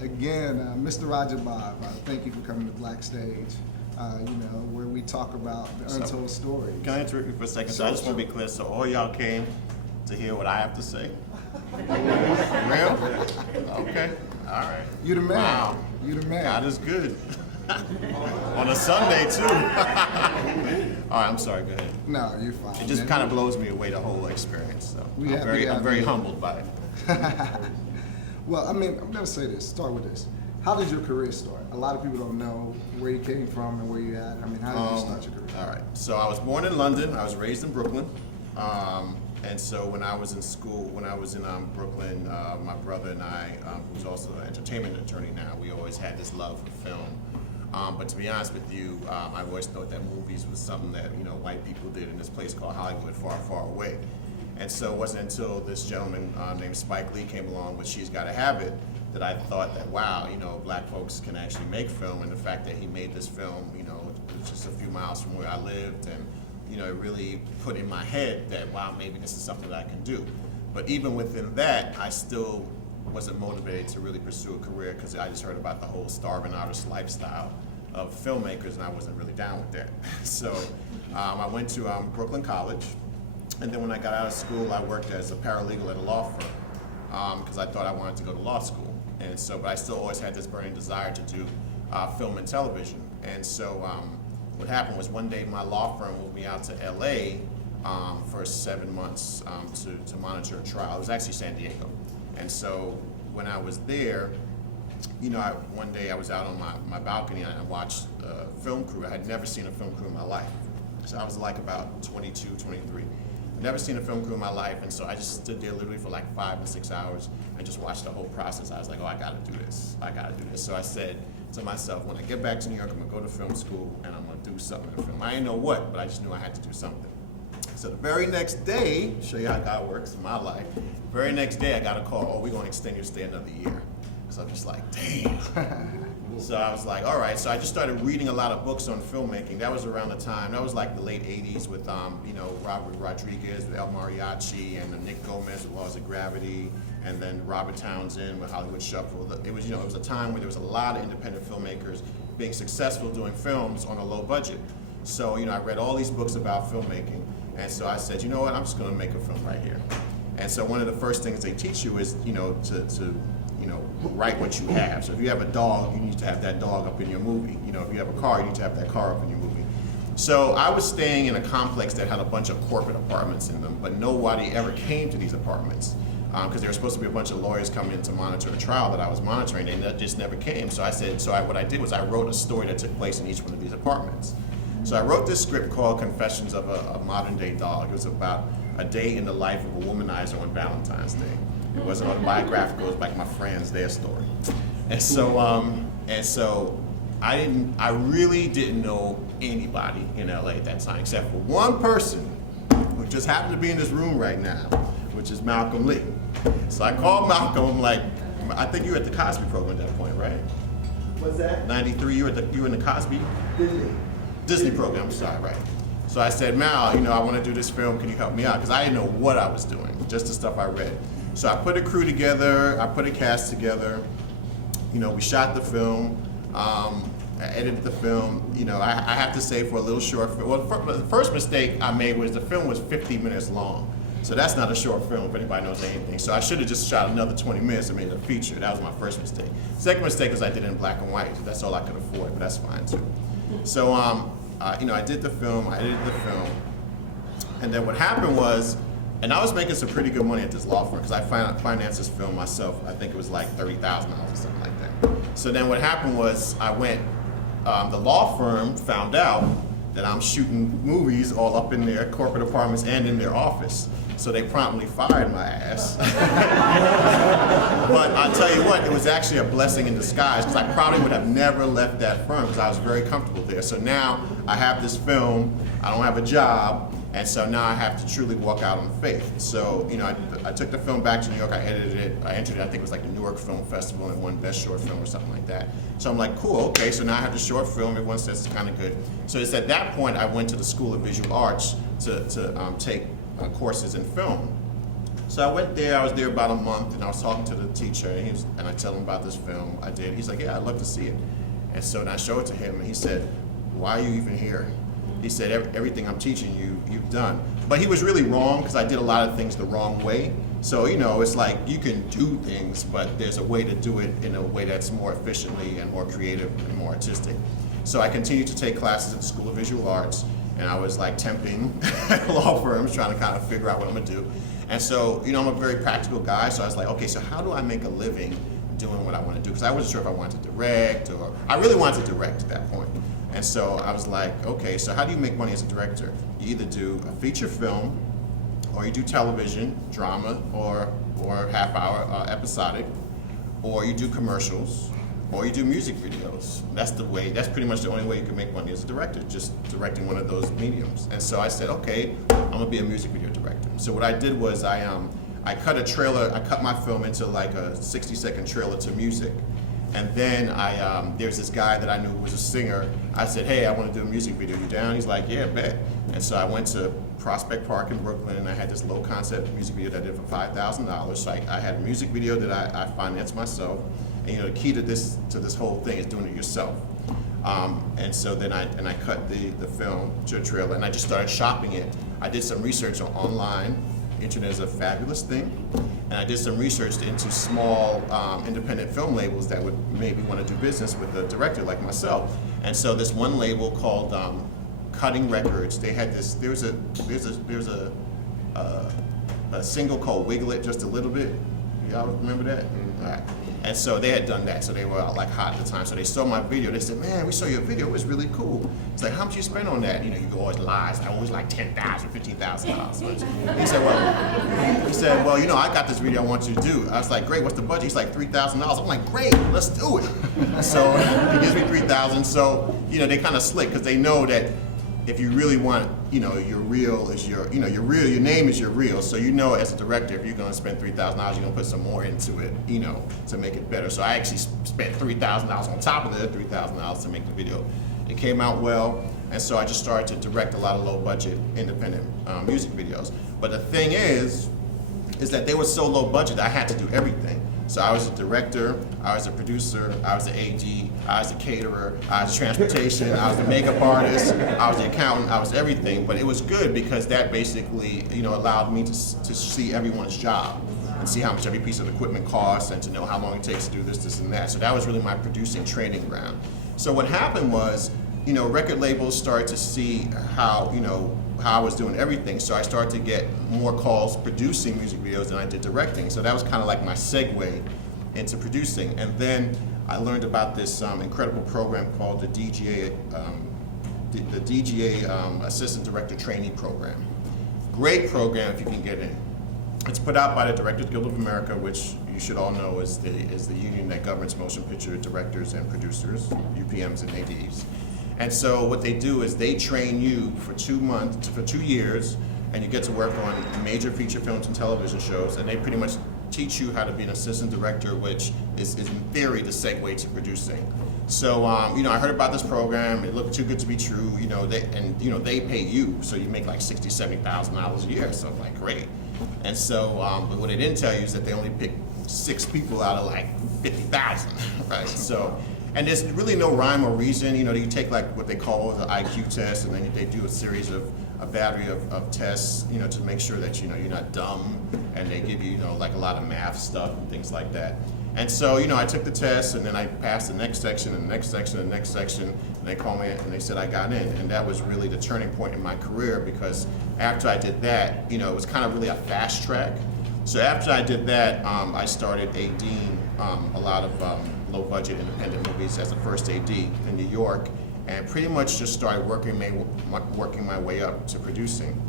Again, Mr. Roger Bobb, thank you for coming to Blackstage, where we talk about the untold stories. Can I interrupt you for a second? So I just want to be clear. So all y'all came to hear what I have to say? Real? Okay. All right. You the man. Wow. You the man. God is good. On a Sunday, too. All right, I'm sorry. Go ahead. No, you're fine. It just kind of blows me away, the whole experience. So I'm very humbled by it. Well, I mean, I'm going to say this. Start with this. How did your career start? A lot of people don't know where you came from and where you at. I mean, how did you start your career? All right. So I was born in London. I was raised in Brooklyn. And so when I was in school, when I was in Brooklyn, my brother and I, who's also an entertainment attorney now, we always had this love for film. But to be honest with you, I always thought that movies was something that white people did in this place called Hollywood, far, far away. And so it wasn't until this gentleman named Spike Lee came along with She's Gotta Have It that I thought that, wow, black folks can actually make film, and the fact that he made this film, just a few miles from where I lived, and it really put in my head that, wow, maybe this is something that I can do. But even within that, I still wasn't motivated to really pursue a career because I just heard about the whole starving artist lifestyle of filmmakers, and I wasn't really down with that. So I went to Brooklyn College, and then when I got out of school, I worked as a paralegal at a law firm because I thought I wanted to go to law school. And so, but I still always had this burning desire to do film and television. And so what happened was one day my law firm moved me out to LA for 7 months to monitor a trial. It was actually San Diego. And so when I was there, one day I was out on my balcony and I watched a film crew. I had never seen a film crew in my life. So I was like about 22, 23. Never seen a film crew in my life, and so I just stood there literally for like 5 to 6 hours and just watched the whole process. I was like, oh, I gotta do this. I gotta do this. So I said to myself, when I get back to New York, I'm gonna go to film school and I'm gonna do something in film. I didn't know what, but I just knew I had to do something. So the very next day, show you how God works in my life, very next day I got a call, oh, we're gonna extend your stay another year. So I'm just like, damn. So I was like, all right. So I just started reading a lot of books on filmmaking. That was around the time, that was like the late 80s with, Robert Rodriguez, with El Mariachi, and Nick Gomez with Laws of Gravity, and then Robert Townsend with Hollywood Shuffle. It was, it was a time where there was a lot of independent filmmakers being successful doing films on a low budget. So, I read all these books about filmmaking, and so I said, you know what, I'm just gonna make a film right here. And so one of the first things they teach you is, to write what you have. So if you have a dog, you need to have that dog up in your movie. If you have a car, you need to have that car up in your movie. So I was staying in a complex that had a bunch of corporate apartments in them, but nobody ever came to these apartments because there were supposed to be a bunch of lawyers coming in to monitor a trial that I was monitoring, and that just never came. So I said, what I did was I wrote a story that took place in each one of these apartments. So I wrote this script called Confessions of a Modern Day Dog. It was about a day in the life of a womanizer on Valentine's Day. It wasn't autobiographical, it was like my friends, their story. And so I really didn't know anybody in LA at that time, except for one person who just happened to be in this room right now, which is Malcolm Lee. So I called Malcolm, I'm like, I think you were at the Cosby program at that point, right? What's that? 93, you were in the Cosby? Disney program, I'm sorry, right. So I said, Mal, I want to do this film, can you help me out? Because I didn't know what I was doing, just the stuff I read. So I put a crew together, I put a cast together, we shot the film, I edited the film, I have to say for a little short film, well, the first mistake I made was the film was 50 minutes long. So that's not a short film if anybody knows anything. So I should have just shot another 20 minutes and made it a feature. That was my first mistake. Second mistake was I did it in black and white. That's all I could afford, but that's fine too. So, I did the film, I edited the film, and then what happened was, and I was making some pretty good money at this law firm because I financed this film myself. I think it was like $30,000 or something like that. So then what happened was the law firm found out that I'm shooting movies all up in their corporate apartments and in their office. So they promptly fired my ass. But I'll tell you what, it was actually a blessing in disguise because I probably would have never left that firm because I was very comfortable there. So now I have this film, I don't have a job, and so now I have to truly walk out on faith. So, I took the film back to New York, I edited it, I entered it, I think it was like the Newark Film Festival and won Best Short Film or something like that. So I'm like, cool, okay, so now I have the short film, everyone says it's kind of good. So it's at that point I went to the School of Visual Arts to take courses in film. So I went there, I was there about a month, and I was talking to the teacher, and I tell him about this film I did. He's like, yeah, I'd love to see it. And so then I showed it to him, and he said, why are you even here? He said, everything I'm teaching you, you've done. But he was really wrong, because I did a lot of things the wrong way. So, it's like you can do things, but there's a way to do it in a way that's more efficiently and more creative and more artistic. So I continued to take classes at the School of Visual Arts, and I was like temping law firms, trying to kind of figure out what I'm gonna do. And so, I'm a very practical guy, so I was like, okay, so how do I make a living doing what I want to do? Because I wasn't sure if I wanted to direct, or I really wanted to direct at that point. And so I was like, okay, so how do you make money as a director? You either do a feature film, or you do television, drama, or half-hour episodic, or you do commercials, or you do music videos. That's pretty much the only way you can make money as a director, just directing one of those mediums. And so I said, okay, I'm gonna be a music video director. So what I did was I cut my film into like a 60-second trailer to music. And then there's this guy that I knew was a singer. I said, hey, I want to do a music video. You down? He's like, yeah, bet. And so I went to Prospect Park in Brooklyn, and I had this low concept music video that I did for $5,000. So I had a music video that I financed myself. And the key to this whole thing is doing it yourself. And so then I cut the film to a trailer, and I just started shopping it. I did some research online. Internet is a fabulous thing. And I did some research into small independent film labels that would maybe want to do business with a director like myself. And so this one label called Cutting Records, they had this. There's a single called Wiggle It Just a Little Bit. Y'all remember that? All right. And so they had done that, so they were like hot at the time. So they saw my video. They said, "Man, we saw your video. It was really cool." It's like, "How much you spend on that?" You go always lies. I always like $10,000, $15,000. He said, "Well, I got this video I want you to do." I was like, "Great. What's the budget?" He's like, $3,000. I'm like, "Great, let's do it." So he gives me $3,000. So they kind of slick because they know that if you really want, your reel is your name is your reel. So as a director, if you're going to spend $3,000, you're going to put some more into it, to make it better. So I actually spent $3,000 on top of the $3,000 to make the video. It came out well, and so I just started to direct a lot of low-budget, independent music videos. But the thing is that they were so low budget, I had to do everything. So I was a director, I was a producer, I was the AD, I was the caterer, I was transportation, I was the makeup artist, I was the accountant, I was everything. But it was good because that basically, allowed me to see everyone's job and see how much every piece of equipment costs and to know how long it takes to do this, and that. So that was really my producing training ground. So what happened was, record labels started to see how I was doing everything. So I started to get more calls producing music videos than I did directing. So that was kind of like my segue into producing. And then I learned about this incredible program called the DGA Assistant Director Trainee Program. Great program if you can get in. It's put out by the Directors Guild of America, which you should all know is the union that governs motion picture directors and producers, UPMs and ADs. And so what they do is they train you for 2 years, and you get to work on major feature films and television shows, and they pretty much teach you how to be an assistant director, which is in theory the segue to producing. So I heard about this program. It looked too good to be true. They pay you, so you make like $60,000, $70,000 a year. So I'm like, great. And so, but what they didn't tell you is that they only pick 6 people out of like 50,000, right? So. And there's really no rhyme or reason. You take like what they call the IQ test, and then they do a battery of tests, to make sure that you're not dumb, and they give you like a lot of math stuff and things like that. And so I took the test, and then I passed the next section and the next section and the next section, and they called me and they said I got in, and that was really the turning point in my career because after I did that, it was kind of really a fast track. So after I did that, I started ADing a lot of low-budget independent movies as the first AD in New York, and pretty much just started working my way up to producing.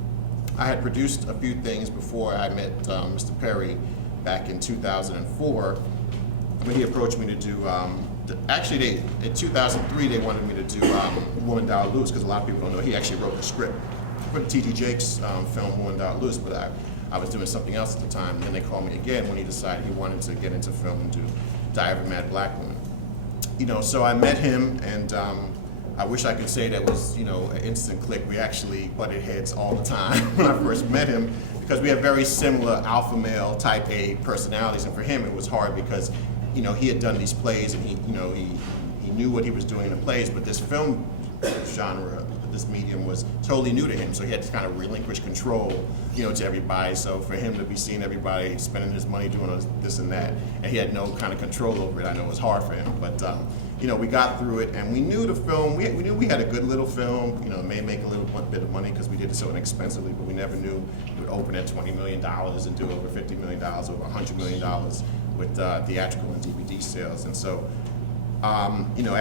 I had produced a few things before I met Mr. Perry back in 2004, when he approached me to do, in 2003 they wanted me to do Woman Thou Art Loose, because a lot of people don't know he actually wrote the script for T.D. Jakes' film Woman Thou Art Loose, but I was doing something else at the time, and then they called me again when he decided he wanted to get into film and do Die of a Mad Black Woman. So I met him, and I wish I could say that was, an instant click. We actually butted heads all the time when I first met him, because we have very similar alpha male type A personalities, and for him it was hard because, you know, he had done these plays and he knew what he was doing in the plays, but this film genre, this medium was totally new to him, so he had to kind of relinquish control, you know, to everybody. So for him to be seeing everybody spending his money doing this and that, and he had no kind of control over it, I know it was hard for him. But you know, we got through it, and we knew the film. We knew we had a good little film. You know, it may make a little bit of money because we did it so inexpensively, but we never knew it would open at $20 million and do over $50 million, over $100 million with theatrical and DVD sales. And so, you know,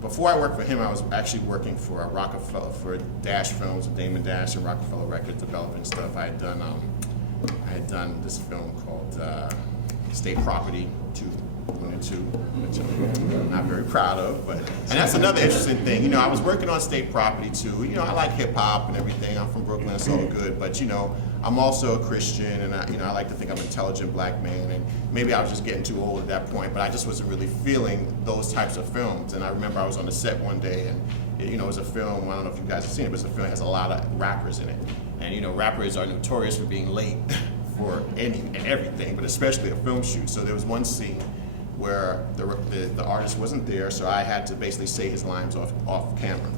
before I worked for him, I was actually working for Rockefeller, for Dash Films, and Damon Dash and Rockefeller Records, developing stuff. I had done this film called State Property 2, 1 and 2, which I'm not very proud of. And that's another interesting thing. You know, I was working on State Property 2. You know, I like hip hop and everything. I'm from Brooklyn, it's all good. But you know, I'm also a Christian, and I like to think I'm an intelligent black man. And maybe I was just getting too old at that point, but I just wasn't really feeling those types of films. And I remember I was on the set one day, and you know, it was a film. I don't know if you guys have seen it, but it's a film that has a lot of rappers in it. And you know, rappers are notorious for being late for any and everything, but especially a film shoot. So there was one scene where the artist wasn't there, so I had to basically say his lines off camera.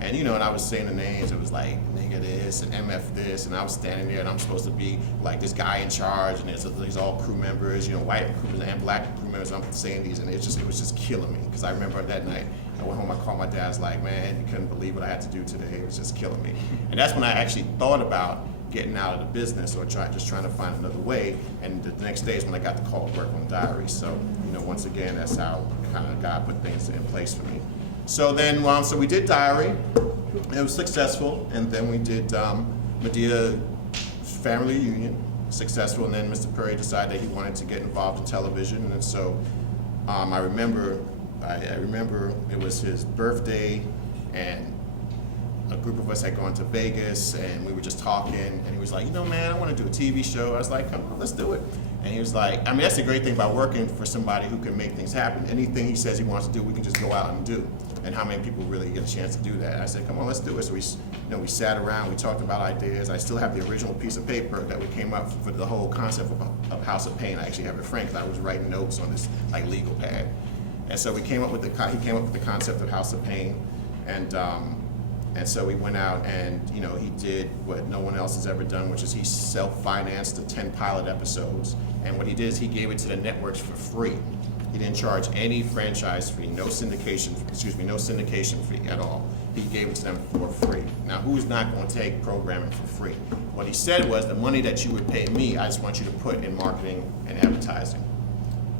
And you know, and I was saying the names, it was like nigga this and MF this, and I was standing there and I'm supposed to be like this guy in charge, and there's all crew members, you know, white crew members and black crew members, I'm saying these, and it was just killing me. Because I remember that night, I went home, I called my dad, I was like, man, you couldn't believe what I had to do today, it was just killing me. And that's when I actually thought about getting out of the business or just trying to find another way. And the next day is when I got the call to work on Diary. So, you know, once again, that's how kind of God put things in place for me. So then, so we did Diary. It was successful, and then we did Medea Family Reunion, successful, and then Mr. Perry decided that he wanted to get involved in television, and so I remember it was his birthday, and a group of us had gone to Vegas, and we were just talking, and he was like, you know, man, I want to do a TV show. I was like, come on, let's do it. And he was like, I mean, that's the great thing about working for somebody who can make things happen. Anything he says he wants to do, we can just go out and do. And how many people really get a chance to do that? And I said, come on, let's do it. So we sat around, we talked about ideas. I still have the original piece of paper that we came up for the whole concept of House of Pain. I actually have it framed because I was writing notes on this like legal pad. And so he came up with the concept of House of Pain, and so we went out and, you know, he did what no one else has ever done, which is he self-financed the 10 pilot episodes. And what he did is he gave it to the networks for free. He didn't charge any franchise fee, no syndication fee at all. He gave it to them for free. Now, who's not going to take programming for free? What he said was, the money that you would pay me, I just want you to put in marketing and advertising.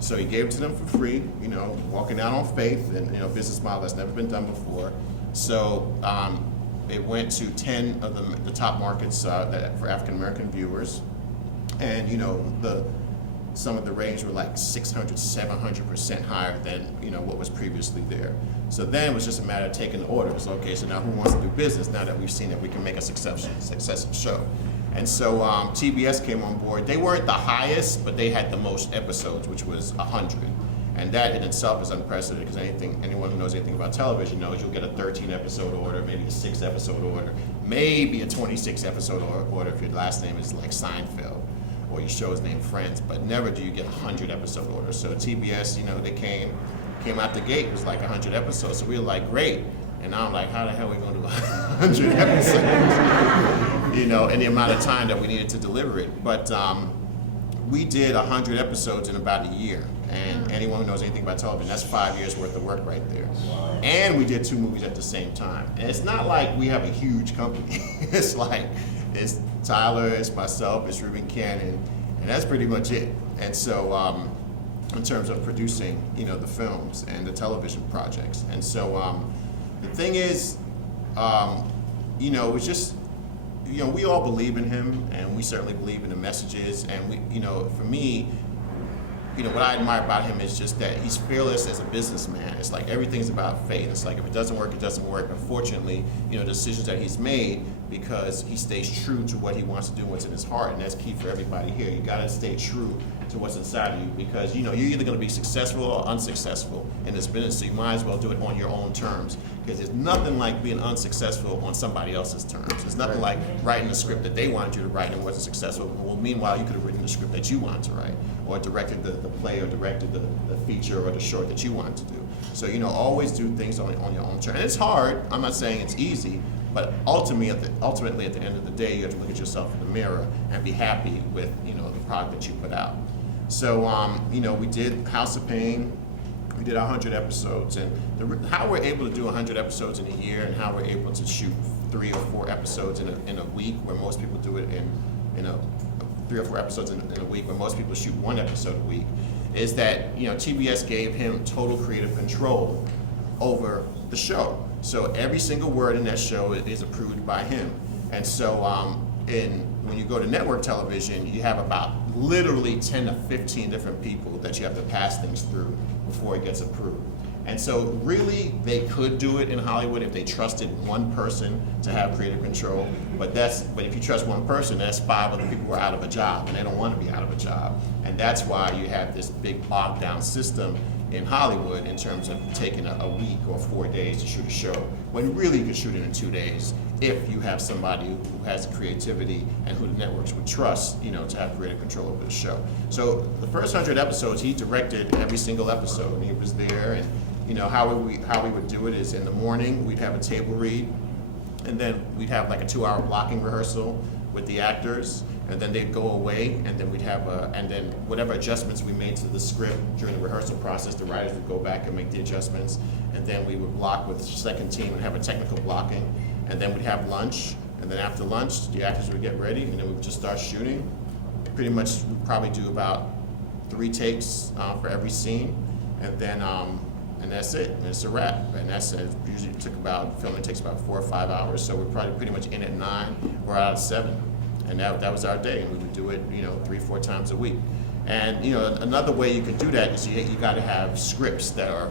So he gave it to them for free, you know, walking out on faith, and, you know, business model that's never been done before. So it went to 10 of the top markets for African American viewers, and, you know, some of the ratings were like 600, 700% higher than, you know, what was previously there. So then it was just a matter of taking the orders. Okay, so now who wants to do business now that we've seen that we can make a successful show? And so TBS came on board. They weren't the highest, but they had the most episodes, which was 100. And that in itself is unprecedented, because anyone who knows anything about television knows you'll get a 13 episode order, maybe a 6 episode order, maybe a 26 episode order if your last name is like Seinfeld, or your show's named Friends, but never do you get a 100 episode order. So TBS, you know, they came out the gate, it was like 100 episodes. So we were like, great. And now I'm like, how the hell are we going to do 100 episodes? You know, in the amount of time that we needed to deliver it. But we did 100 episodes in about a year. And anyone who knows anything about television, that's 5 years worth of work right there. And we did 2 movies at the same time. And it's not like we have a huge company. It's Tyler, it's myself, it's Ruben Cannon, and that's pretty much it. And so in terms of producing, you know, the films and the television projects. And so the thing is, you know, it's just, you know, we all believe in him, and we certainly believe in the messages. And we, you know, for me, you know, what I admire about him is just that he's fearless as a businessman. It's like everything's about faith. It's like if it doesn't work, it doesn't work. Unfortunately, you know, the decisions that he's made because he stays true to what he wants to do, what's in his heart, and that's key for everybody here. You gotta stay true to what's inside of you, because you're either gonna be successful or unsuccessful in this business, so you might as well do it on your own terms, because there's nothing like being unsuccessful on somebody else's terms. There's nothing like writing a script that they wanted you to write and wasn't successful. Well, meanwhile, you could have written the script that you wanted to write, or directed the play, or directed the feature or the short that you wanted to do. So, always do things on your own terms. And it's hard, I'm not saying it's easy, but ultimately at the end of the day, you have to look at yourself in the mirror and be happy with, the product that you put out. So, we did House of Pain, we did 100 episodes, and how we're able to do 100 episodes in a year, and how we're able to shoot 3 or 4 episodes in a week, where most people do it in 3 or 4 episodes in a week, where most people shoot 1 episode a week, is that, TBS gave him total creative control over the show. So every single word in that show is approved by him. And so when you go to network television, you have about literally 10 to 15 different people that you have to pass things through before it gets approved. And so really, they could do it in Hollywood if they trusted one person to have creative control. But if you trust one person, that's 5 other people who are out of a job, and they don't want to be out of a job. And that's why you have this big bogged down system in Hollywood in terms of taking a week or 4 days to shoot a show, when really you could shoot it in 2 days if you have somebody who has creativity and who the networks would trust, to have creative control over the show. So the first 100 episodes, he directed every single episode, and he was there. And how we would do it is, in the morning we'd have a table read, and then we'd have like a 2-hour blocking rehearsal with the actors, and then they'd go away, and then we'd have and then whatever adjustments we made to the script during the rehearsal process, the writers would go back and make the adjustments, and then we would block with the second team and have a technical blocking, and then we'd have lunch, and then after lunch the actors would get ready, and then we would just start shooting. Pretty much we'd probably do about 3 takes for every scene, and then and that's it, and it's a wrap. And usually filming takes about 4 or 5 hours, so we're probably pretty much in at 9, we're out at 7. And that was our day, and we would do it, 3, 4 times a week. And, another way you could do that is you got to have scripts that are,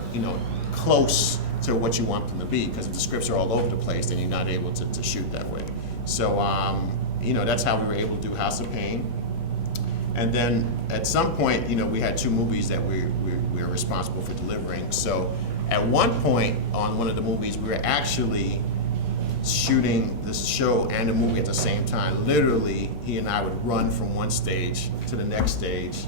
close to what you want them to be, because if the scripts are all over the place, then you're not able to shoot that way. So, that's how we were able to do House of Pain. And then at some point, we had 2 movies that we were responsible for delivering. So at one point on one of the movies, we were actually shooting the show and the movie at the same time. Literally, he and I would run from one stage to the next stage,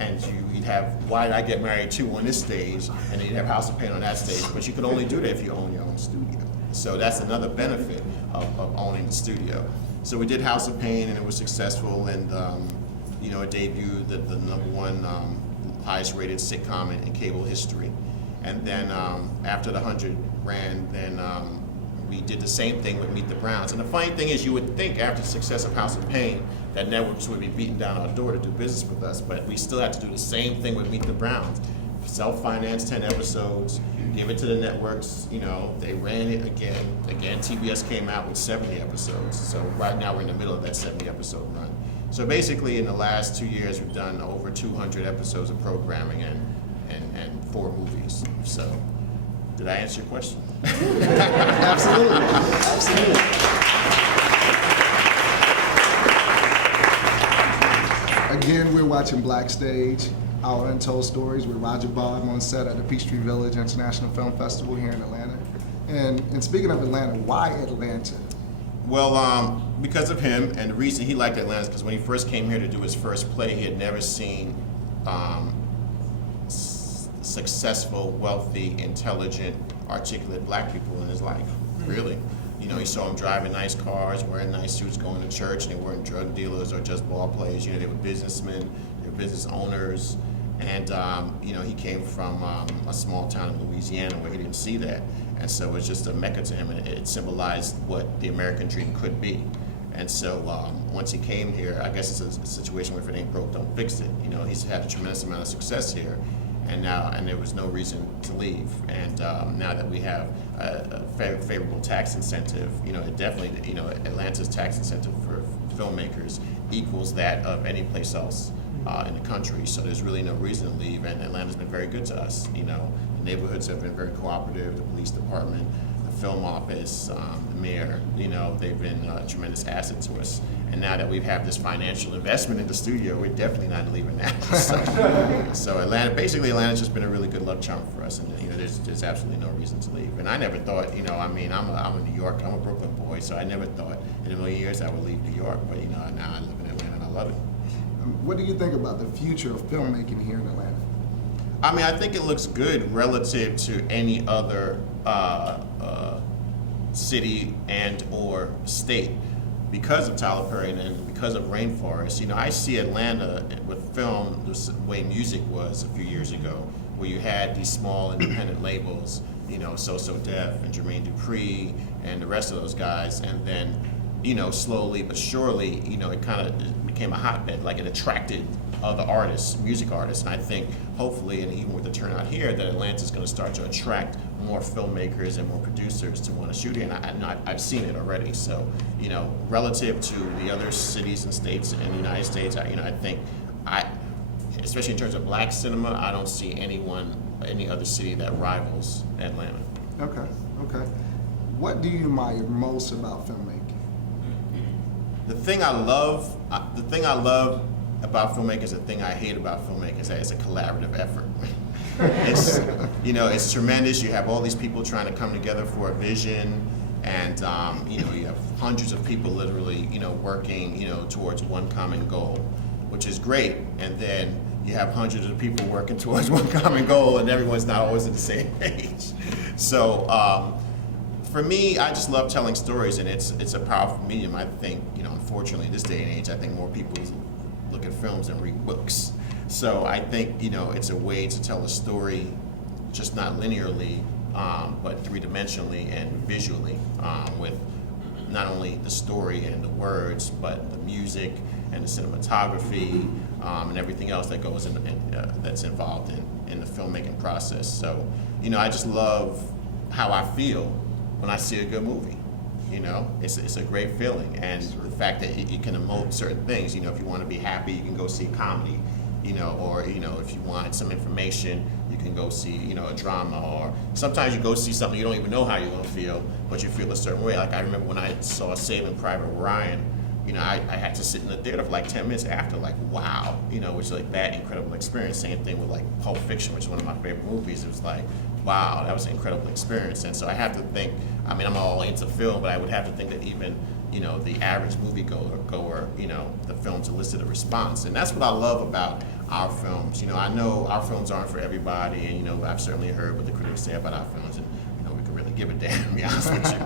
and you'd have Why Did I Get Married To on this stage, and then you'd have House of Pain on that stage. But you could only do that if you own your own studio. So that's another benefit of owning the studio. So we did House of Pain, and it was successful, and it debuted the #1 highest rated sitcom in cable history. And then after the 100 ran, then we did the same thing with Meet the Browns. And the funny thing is, you would think after the success of House of Pain that networks would be beating down our door to do business with us, but we still had to do the same thing with Meet the Browns. Self-finance 10 episodes, give it to the networks, they ran it again. Again, TBS came out with 70 episodes. So right now we're in the middle of that 70 episode run. So basically in the last 2 years, we've done over 200 episodes of programming and 4 movies. So did I answer your question? Absolutely. Absolutely. Again, we're watching Blackstage, Our Untold Stories with Roger Bobb on set at the Peachtree Village International Film Festival here in Atlanta. And speaking of Atlanta, why Atlanta? Well, because of him, and the reason he liked Atlanta is because when he first came here to do his first play, he had never seen successful, wealthy, intelligent, articulate black people in his life, really. He saw them driving nice cars, wearing nice suits, going to church, and they weren't drug dealers or just ball players. They were businessmen, they were business owners, and he came from a small town in Louisiana where he didn't see that. And so it was just a mecca to him, and it symbolized what the American dream could be. And so once he came here, I guess it's a situation where if it ain't broke, don't fix it. He's had a tremendous amount of success here, and there was no reason to leave. And now that we have a favorable tax incentive, it definitely, Atlanta's tax incentive for filmmakers equals that of any place else in the country. So there's really no reason to leave, and Atlanta's been very good to us. The neighborhoods have been very cooperative, the police department, the film office, the mayor, you know, they've been a tremendous asset to us. And now that we have this financial investment in the studio, we're definitely not leaving now. So Atlanta's just been a really good luck charm for us, and you know, there's absolutely no reason to leave. And I never thought, you know, I mean, I'm a New York, I'm a Brooklyn boy, so I never thought in a million years I would leave New York. But you know, now I live in Atlanta and I love it. What do you think about the future of filmmaking here in Atlanta? I mean, I think it looks good relative to any other city and or state. Because of Tyler Perry and because of Rainforest, you know, I see Atlanta with film the way music was a few years ago, where you had these small independent labels, you know, So Def and Jermaine Dupri and the rest of those guys, and then, you know, slowly but surely, you know, it kind of became a hotbed. Like, it attracted other artists, music artists, and I think hopefully, and even with the turnout here, that Atlanta's going to start to attract more filmmakers and more producers to want to shoot here, and I've seen it already. So, you know, relative to the other cities and states in the United States, I think, especially in terms of black cinema, I don't see any other city that rivals Atlanta. Okay. What do you admire most about filmmaking? The thing I love about filmmakers, the thing I hate about filmmakers, is that it's a collaborative effort. It's, you know, it's tremendous. You have all these people trying to come together for a vision, and you know, you have hundreds of people literally, you know, working, you know, towards one common goal, which is great. And then you have hundreds of people working towards one common goal, and everyone's not always on the same page. So for me, I just love telling stories, and it's a powerful medium. I think, you know, unfortunately, in this day and age, I think more people look at films and read books. So I think, you know, it's a way to tell a story, just not linearly, but three-dimensionally and visually, with not only the story and the words, but the music and the cinematography, and everything else that goes that's involved in the filmmaking process. So, you know, I just love how I feel when I see a good movie. You know, it's a great feeling, and the fact that you can emote certain things. You know, if you want to be happy, you can go see a comedy. You know, or, you know, if you want some information, you can go see, you know, a drama, or sometimes you go see something you don't even know how you're going to feel, but you feel a certain way. Like, I remember when I saw Saving Private Ryan, you know, I had to sit in the theater for like 10 minutes after, like, wow, you know, which was like that incredible experience. Same thing with like Pulp Fiction, which is one of my favorite movies. It was like, wow, that was an incredible experience. And so I have to think, I mean, I'm all into film, but I would have to think that even, you know, the average moviegoer, you know, the films elicit a response. And that's what I love about our films. You know, I know our films aren't for everybody, and, you know, I've certainly heard what the critics say about our films, and, you know, we can really give a damn, to be honest with you.